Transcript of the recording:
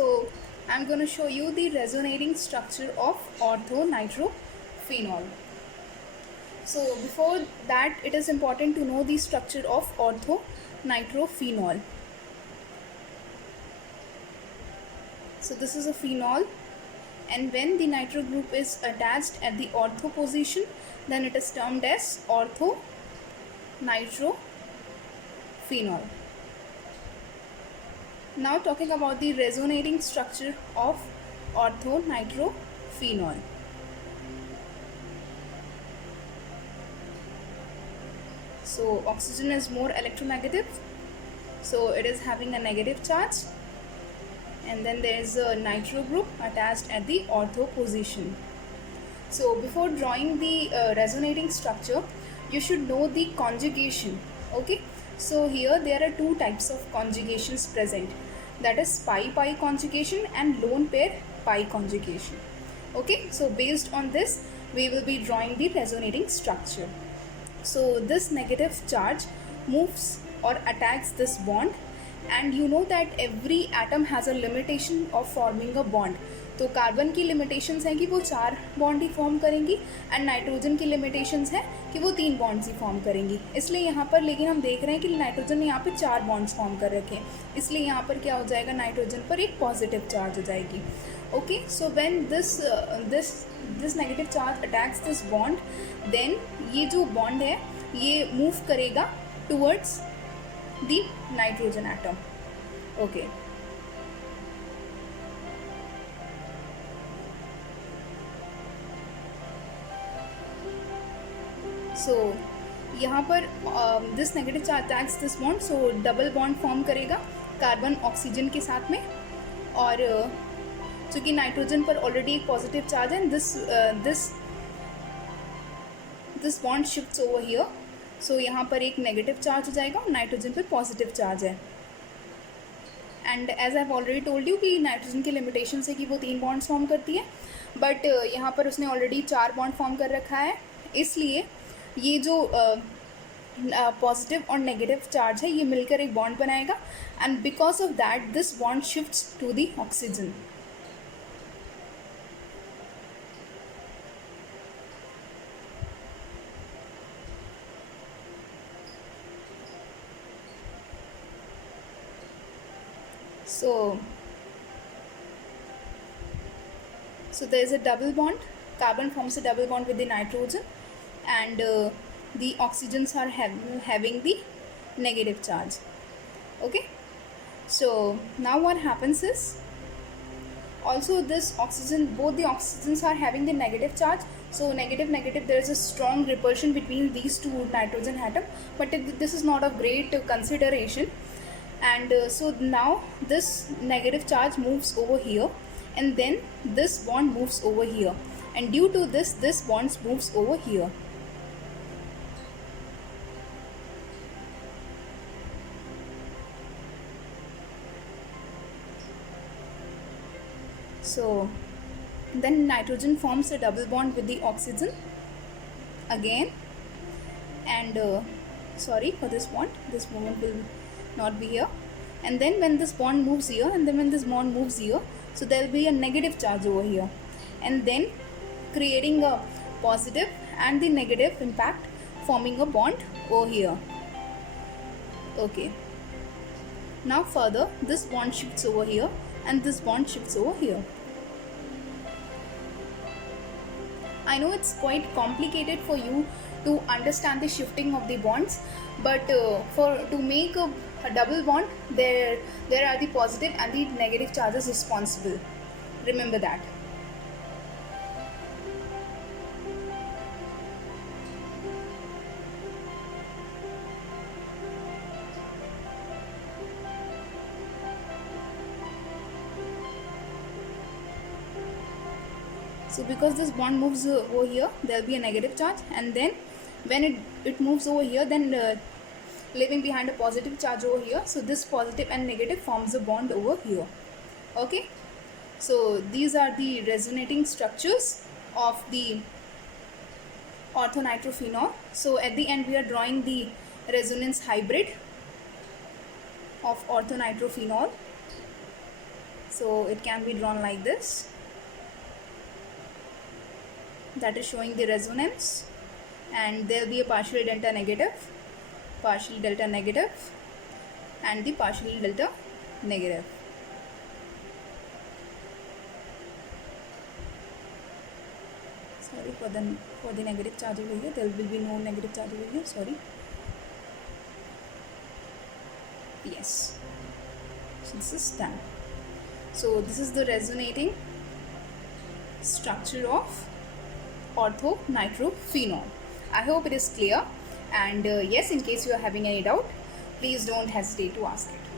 So I'm going to show you the resonating structure of ortho-nitrophenol. So before that, it is important to know the structure of ortho-nitrophenol. So this is a phenol, and when the nitro group is attached at the ortho position, then it is termed as ortho-nitrophenol. Now talking about the resonating structure of ortho-nitrophenol. So oxygen is more electronegative, so it is having a negative charge, and then there is a nitro group attached at the ortho position. So before drawing the resonating structure, you should know the conjugation. Okay, so here there are two types of conjugations present, that is pi-pi conjugation and lone pair pi conjugation. Okay, so based on this we will be drawing the resonating structure. So this negative charge moves or attacks this bond, and you know that every atom has a limitation of forming a bond. तो carbon की limitations हैं कि वो 4 bond ही form करेंगी, and nitrogen की limitations हैं कि वो 3 बॉन्ड्स ही फॉर्म करेंगी. इसलिए यहाँ पर लेकिन हम देख रहे हैं कि नाइट्रोजन ने यहाँ पे 4 बॉन्ड्स फॉर्म कर रखे हैं, इसलिए यहाँ पर क्या हो जाएगा, नाइट्रोजन पर एक पॉजिटिव चार्ज हो जाएगी. Okay, so when this negative charge attacks this bond, then ये जो बॉन्ड है ये मूव करेगा towards the nitrogen atom. Okay, so यहाँ पर this negative charge attacks this bond, so double bond form करेगा कार्बन ऑक्सीजन के साथ में, और चूँकि नाइट्रोजन पर ऑलरेडी एक पॉजिटिव चार्ज है, this bond shifts over here, so यहाँ पर एक नेगेटिव चार्ज हो जाएगा और नाइट्रोजन पर पॉजिटिव चार्ज है. And as I have already told you कि नाइट्रोजन की लिमिटेशन है कि वो 3 बॉन्ड्स फॉर्म करती है, बट यहाँ पर उसने ऑलरेडी 4 बॉन्ड फॉर्म कर रखा है, इसलिए ये जो पॉजिटिव और नेगेटिव चार्ज है ये मिलकर एक बॉन्ड बनाएगा, and because of that this bond shifts to the oxygen. So there is a double bond. Carbon forms a double bond with the nitrogen, and the oxygens are having the negative charge. Okay, so now what happens is, also this oxygen, both the oxygens are having the negative charge, so negative there is a strong repulsion between these two nitrogen atom, but this is not of great consideration. And so now this negative charge moves over here, and then this bond moves over here, and due to this bond moves over here. So then nitrogen forms a double bond with the oxygen again, and sorry for this bond, this moment will not be here, and then when this bond moves here, and then when this bond moves here, so there will be a negative charge over here, and then creating a positive and the negative impact, forming a bond over here. Okay, now further this bond shifts over here and this bond shifts over here. I know it's quite complicated for you to understand the shifting of the bonds, but to make a double bond, there are the positive and the negative charges responsible. Remember that. So because this bond moves over here, there will be a negative charge, and then when it moves over here, then leaving behind a positive charge over here, so this positive and negative forms a bond over here. Okay, so these are the resonating structures of the ortho-nitrophenol. So at the end we are drawing the resonance hybrid of ortho-nitrophenol. So it can be drawn like this. That is showing the resonance, and there will be a partial delta negative, partial delta negative, and the partial delta negative. Sorry for the negative charge over here. There will be no negative charge over here. Sorry. Yes. So this is done. So this is the resonating structure of ortho-nitrophenol. I hope it is clear, and yes, in case you are having any doubt, please don't hesitate to ask it.